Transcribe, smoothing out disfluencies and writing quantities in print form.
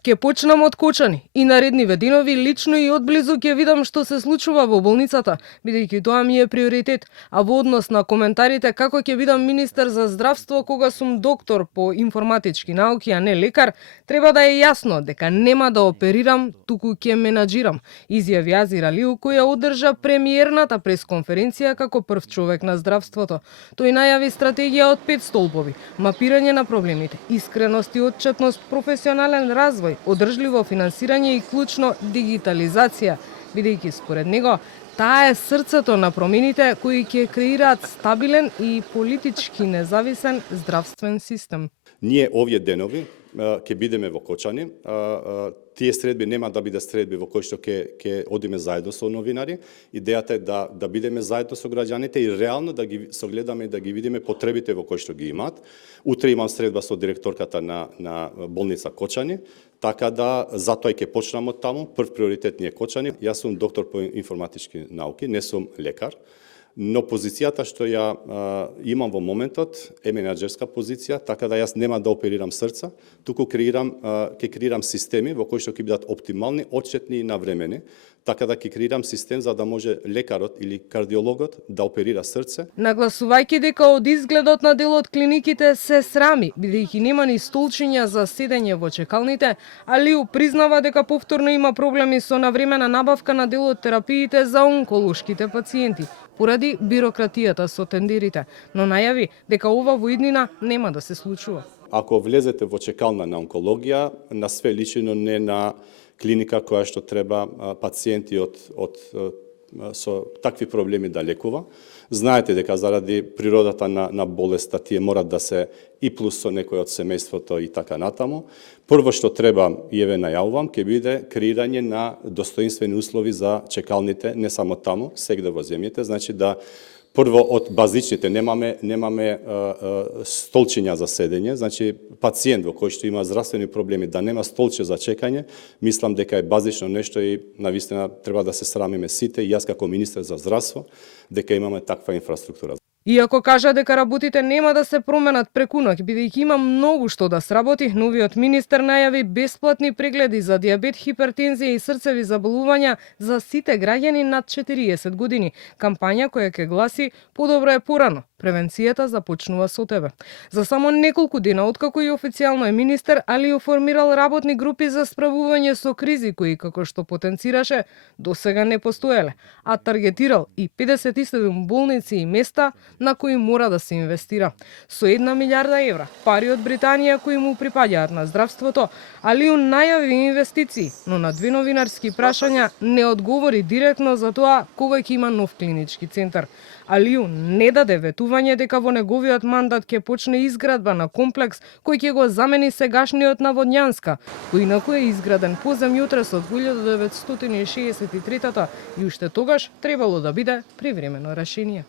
Ке почнам од Кочани и наредниве денови лично и одблизу ќе видам што се случува во болницата, бидејќи тоа ми е приоритет, а во однос на коментарите како ќе бидам министер за здравство кога сум доктор по информатички науки, а не лекар, треба да е јасно дека нема да оперирам, туку ќе менаџирам, изјави Азир Алиу која одржа премиерната пресконференција како прв човек на здравството. Тој најави стратегија од 5 столбови: мапирање на проблемите, искреност и отчетност, професионален развој, одржливо финансирање и клучно дигитализација, бидејќи според него таа е срцето на промените кои ќе креираат стабилен и политички независен здравствен систем. Ние овие денови ќе бидеме во Кочани. Тие средби нема да биде средби во кои што ќе одиме заедно со новинари. Идејата е да бидеме заедно со граѓаните и реално да ги согледаме и да ги видиме потребите во кои што ги имаат. Утре имам средба со директорката на болница Кочани, така да затоа и ќе почнам од таму. Прв приоритет ни е Кочани. Јас сум доктор по информатички науки, не сум лекар. Но позицијата што ја имам во моментот е менаџерска позиција, така да јас нема да оперирам срца, туку ќе креирам системи во кои што ќе бидат оптимални, отчетни и навремени, така да ќе креирам систем за да може лекарот или кардиологот да оперира срце. Нагласувајќи дека од изгледот на дел од клиниките се срами, бидејќи нема ни столчиња за седење во чекалните, Алиу признава дека повторно има проблеми со навремена набавка на дел од терапиите за онколошките пациенти, поради бирократијата со тендерите, но најави дека ова во иднина нема да се случува. Ако влезете во чекална на онкологија, на све личи, но не на клиника која што треба пациенти со такви проблеми да лекува. Знаете дека заради природата на болеста тие морат да се и плюс со некој од семејството и така натаму. Прво што треба, и еве најавувам, ќе биде креирање на достоинствени услови за чекалните, не само таму, сегде во земјите, значи да прво од базичните немаме столчиња за седење, значи пациент во кој што има здравствени проблеми да нема столче за чекање, мислам дека е базично нешто и навистина треба да се срамиме сите, и јас како министер за здравство, дека имаме таква инфраструктура. Иако кажа дека работите нема да се променат преку ноќ, бидејќи има многу што да сработи, новиот министер најави бесплатни прегледи за дијабет, хипертензија и срцеви заболувања за сите граѓани над 40 години. Кампања која ќе гласи "Подобро е порано, превенцијата започнува со тебе". За само неколку дена откако и официјално е министер, Алиу формирал работни групи за справување со кризи кои, како што потенцираше, досега не постоеле, а таргетирал и 57 болници и места на кои мора да се инвестира. Со 1 милиарда евра, пари од Британија кои му припаѓаат на здравството, Алиу најави инвестиции, но на две новинарски прашања не одговори директно за тоа кога ќе има нов клинички центар. Алиу не даде ветување дека во неговиот мандат ќе почне изградба на комплекс кој ќе го замени сегашниот на Водњанска, кој инаку е изграден по земјотресот во 1963 и уште тогаш требало да биде привремено решение.